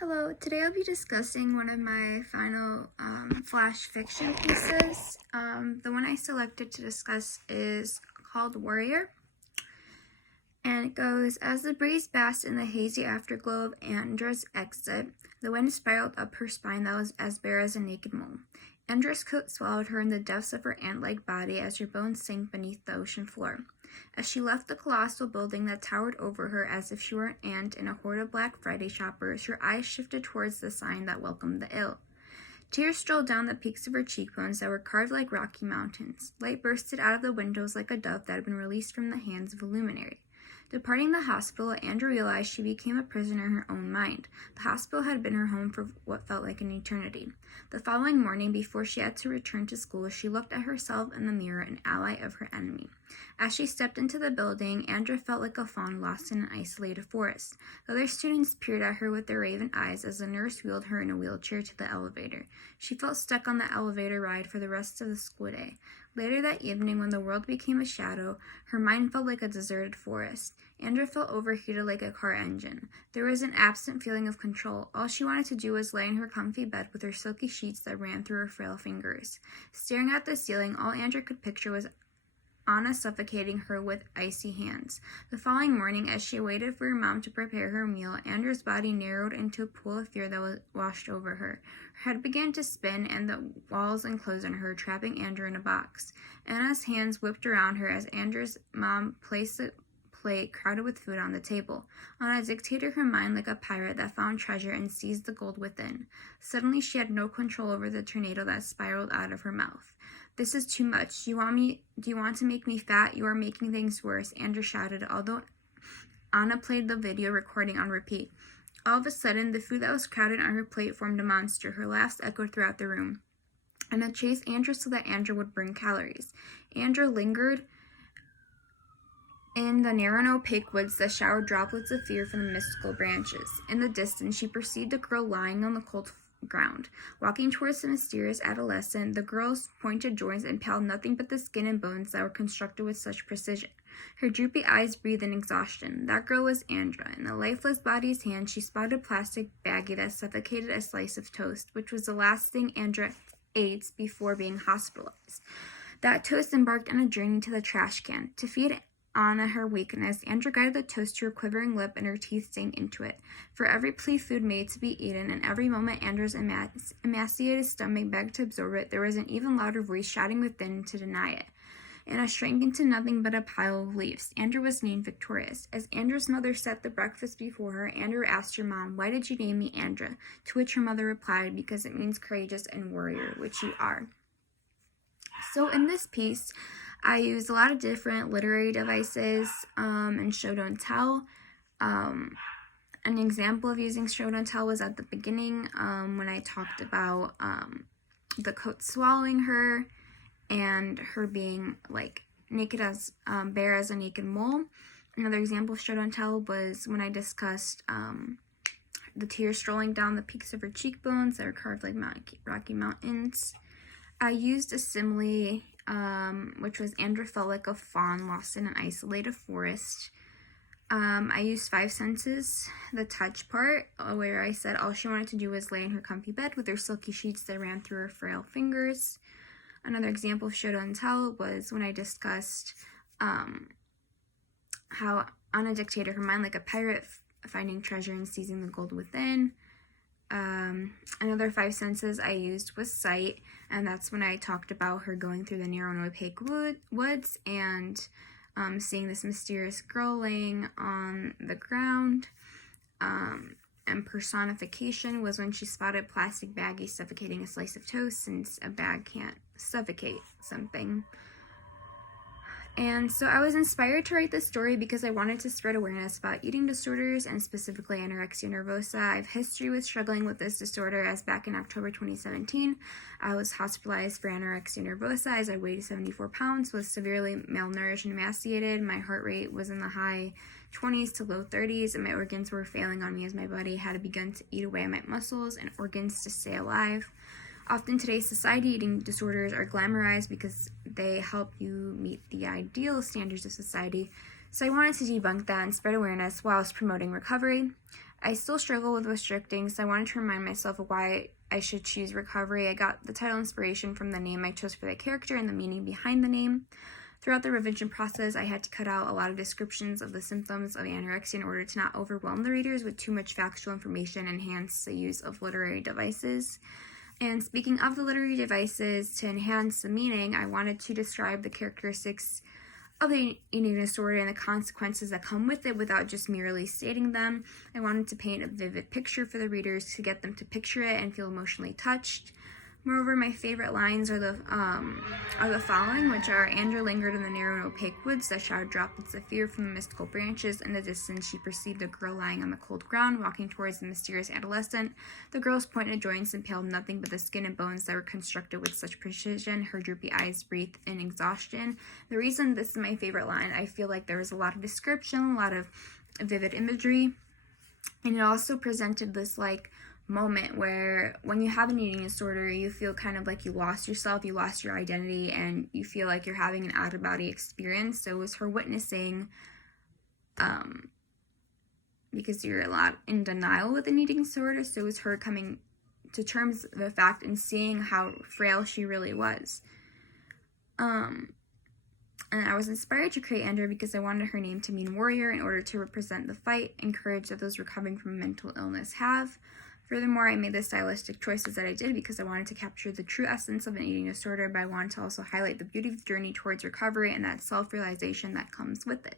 Hello, today I'll be discussing one of my final flash fiction pieces. The one I selected to discuss is called Warrior, and it goes, as the breeze basked in the hazy afterglow of Andra's exit, the wind spiraled up her spine that was as bare as a naked mole. Andra's coat swallowed her in the depths of her ant-like body as her bones sank beneath the ocean floor. As she left the colossal building that towered over her as if she were an ant in a horde of Black Friday shoppers, her eyes shifted towards the sign that welcomed the ill. Tears strolled down the peaks of her cheekbones that were carved like rocky mountains. Light bursted out of the windows like a dove that had been released from the hands of a luminary. Departing the hospital, Andra realized she became a prisoner in her own mind. The hospital had been her home for what felt like an eternity. The following morning, before she had to return to school, she looked at herself in the mirror, an ally of her enemy. As she stepped into the building, Andra felt like a fawn lost in an isolated forest. The other students peered at her with their raven eyes as the nurse wheeled her in a wheelchair to the elevator. She felt stuck on the elevator ride for the rest of the school day. Later that evening, when the world became a shadow, her mind felt like a deserted forest. Andra felt overheated like a car engine. There was an absent feeling of control. All she wanted to do was lay in her comfy bed with her silky sheets that ran through her frail fingers. Staring at the ceiling, all Andra could picture was Anna suffocating her with icy hands. The following morning, as she waited for her mom to prepare her meal, Andra's body narrowed into a pool of fear that washed over her. Her head began to spin, and the walls enclosed on her, trapping Andra in a box. Anna's hands whipped around her as Andra's mom placed the plate crowded with food on the table. Anna dictated her mind like a pirate that found treasure and seized the gold within. Suddenly, she had no control over the tornado that spiraled out of her mouth. "This is too much. Do you want to make me fat? You are making things worse," Andra shouted, although Anna played the video recording on repeat. All of a sudden, the food that was crowded on her plate formed a monster. Her laughs echoed throughout the room. Anna chased Andra so that Andra would burn calories. Andra lingered in the narrow and opaque woods that showered droplets of fear from the mystical branches. In the distance, she perceived a girl lying on the cold ground. Walking towards the mysterious adolescent, the girl's pointed joints impaled nothing but the skin and bones that were constructed with such precision. Her droopy eyes breathed in exhaustion. That girl was Andra. In the lifeless body's hand, she spotted a plastic baggie that suffocated a slice of toast, which was the last thing Andra ate before being hospitalized. That toast embarked on a journey to the trash can. To feed Anna her weakness, Andra guided the toast to her quivering lip, and her teeth sank into it. For every plea food made to be eaten, and every moment Andra's emaciated stomach begged to absorb it, there was an even louder voice shouting within to deny it. Anna shrank into nothing but a pile of leaves. Andra was named Victorious. As Andra's mother set the breakfast before her, Andra asked her mom, "Why did you name me Andra?" To which her mother replied, "Because it means courageous and warrior, which you are." So in this piece, I used a lot of different literary devices and show don't tell. An example of using show don't tell was at the beginning when I talked about the coat swallowing her and her being like naked as bare as a naked mole. Another example of show don't tell was when I discussed the tears strolling down the peaks of her cheekbones that are carved like rocky mountains. I used a simile, which was Andra felt like a fawn lost in an isolated forest. I used 5 senses, the touch part, where I said all she wanted to do was lay in her comfy bed with her silky sheets that ran through her frail fingers. Another example of show don't tell was when I discussed how Anna dictated her mind like a pirate, finding treasure and seizing the gold within. Another 5 senses I used was sight, and that's when I talked about her going through the narrow and opaque woods and seeing this mysterious girl laying on the ground. And personification was when she spotted a plastic baggie suffocating a slice of toast, since a bag can't suffocate something. And so I was inspired to write this story because I wanted to spread awareness about eating disorders and specifically anorexia nervosa. I have history with struggling with this disorder, as back in October 2017, I was hospitalized for anorexia nervosa as I weighed 74 pounds, was severely malnourished and emaciated. My heart rate was in the high 20s to low 30s, and my organs were failing on me as my body had begun to eat away at my muscles and organs to stay alive. Often in today's society, eating disorders are glamorized because they help you meet the ideal standards of society. So I wanted to debunk that and spread awareness whilst promoting recovery. I still struggle with restricting, so I wanted to remind myself of why I should choose recovery. I got the title inspiration from the name I chose for the character and the meaning behind the name. Throughout the revision process, I had to cut out a lot of descriptions of the symptoms of anorexia in order to not overwhelm the readers with too much factual information and enhance the use of literary devices. And speaking of the literary devices, to enhance the meaning, I wanted to describe the characteristics of the eating disorder and the consequences that come with it without just merely stating them. I wanted to paint a vivid picture for the readers to get them to picture it and feel emotionally touched. Moreover, my favorite lines are the following, which are: Andrew lingered in the narrow and opaque woods that showered droplets of fear from the mystical branches. In the distance, she perceived a girl lying on the cold ground, walking towards the mysterious adolescent. The girl's pointed joints impaled nothing but the skin and bones that were constructed with such precision. Her droopy eyes breathed in exhaustion. The reason this is my favorite line, I feel like there was a lot of description, a lot of vivid imagery, and it also presented this moment where when you have an eating disorder, you feel kind of like you lost yourself, you lost your identity, and you feel like you're having an out-of-body experience. So it was her witnessing, because you're a lot in denial with an eating disorder, so it was her coming to terms with the fact and seeing how frail she really was. And I was inspired to create Andrea because I wanted her name to mean warrior in order to represent the fight and courage that those recovering from mental illness have. Furthermore, I made the stylistic choices that I did because I wanted to capture the true essence of an eating disorder, but I wanted to also highlight the beauty of the journey towards recovery and that self-realization that comes with it.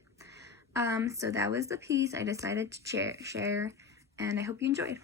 So that was the piece I decided to share, and I hope you enjoyed.